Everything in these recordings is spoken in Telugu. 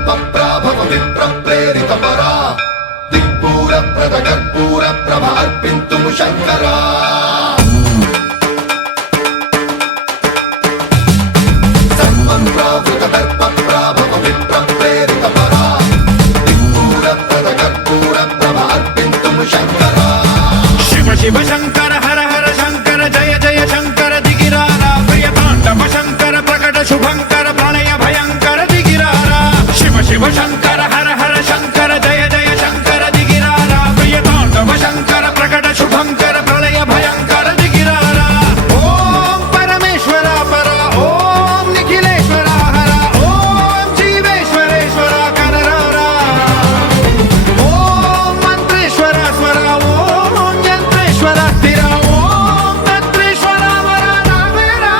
దర్పప్రాభవ విప్రప్రేరిత పరా దిక్పూర ప్రద కర్పూర ప్రభ అర్పింతుము శంకరా సర్వం ప్రావృత దర్పప్రాభవ విప్రప్రేరిత పరా దిక్పూర ప్రద కర్పూర ప్రభ అర్పింతుము శంకరా శివ శివ శంకర హర హర శంకర జయ జయ శంకర దిగిరారా ప్రియతాండవ శంకర ప్రకట శుభంకర ప్రళయ భయంకర దిగిరారా శివ శివ శంకర హర హర శంకర జయ జయ శంకర దిగిరారా ప్రియతాండవ శంకర ప్రకట శుభంకర ప్రళయ భయంకర దిగిరారా ఓం పరమేశ్వర పర ఓం నిఖిలేశ్వర హర ఓం జీవేశ్వరేశ్వర కరరారా ఓం మంత్రేశ్వర స్వర ఓం యంత్రేశ్వర స్థిర ఓం తంత్రేశ్వర వర నావేరా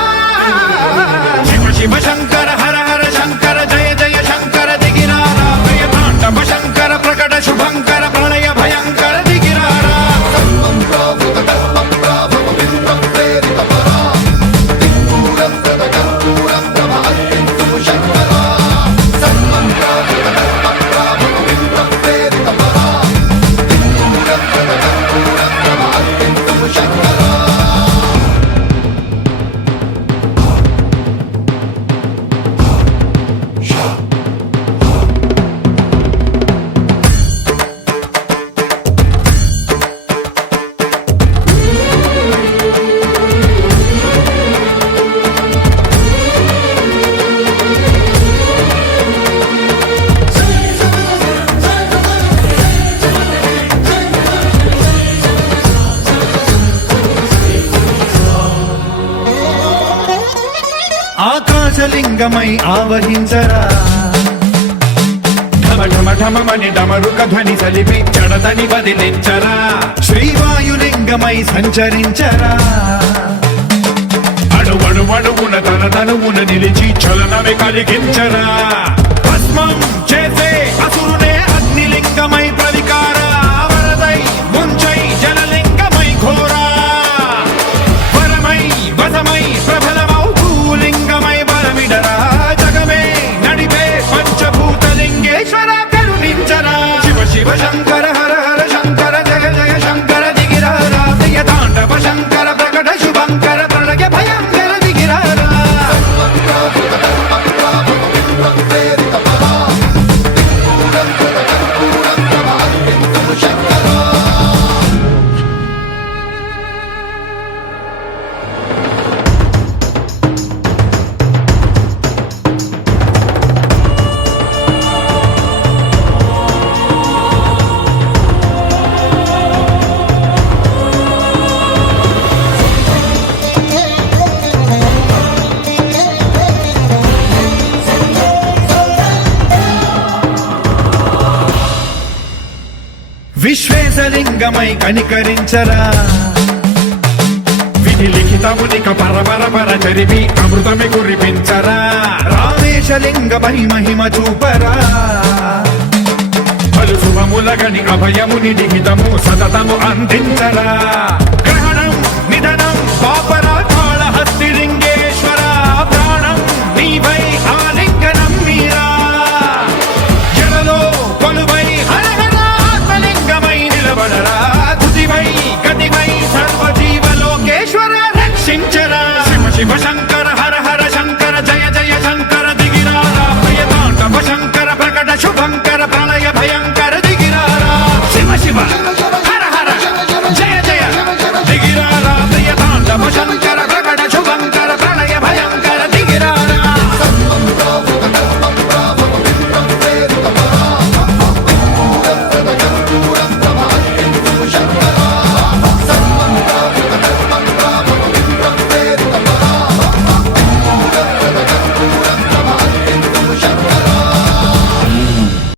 శివ శివ శంకర హర హర శంకర జయ జయ శంకర దిగిరారా ప్రియతాండవ శంకర ప్రకట శుభంకర ప్రళయ భయంకర దిగిరారా సర్వం ప్రావృత దర్పప్రాభవ విప్రప్రేరిత పరా దిక్పూర ప్రద కర్పూర ప్రభ అర్పింతుము శంకరా సర్వం ప్రావృత దర్పప్రాభవ విప్రప్రేరిత పరా దిక్పూర ప్రద కర్పూర ప్రభ అర్పింతుము శంకరా ఆకాశలింగమై ఆవహించరా ఢమ ఢమ ఢమమని డమరుక ధ్వని సలిపి చడదని వదిలించరా శ్రీవాయులింగమై సంచరించరా అడువడువడువున తన తనువున నిలిచి చలనమే కలిగించరా భస్మం చేసే అసురునే అగ్నిలింగమై ప్రవికార వరదై ముంచై జలలింగమై ఘోరా వరమై వసమై ప్రబలమౌ భూలింగమై బలమిడరా జగమే నడిపే పంచభూతలింగేశ్వర కరుణించరా శివ శివ శంకర హర హర శంకర జయ జయ శంకర దిగిరారా ప్రియతాండవ శంకర ప్రకట శుభంకర ప్రళయ భయంకర దిగిరారా సర్వం ప్రావృత దర్పప్రాభవ విప్రప్రేరిత పరా దిక్పూర ప్రద కర్పూర ప్రభ అర్పింతుము శంకరా విశ్వేశలింగమై కనికరించరా విధి లిఖితమునిక పరపర పర చరివి అమృతమి కురిపించరా రామేశలింగమై మహిమ చూపరా పలు శుభములగని అభయముని లిఖితము సతతము అందించరా గ్రహణం నిధనం పాపర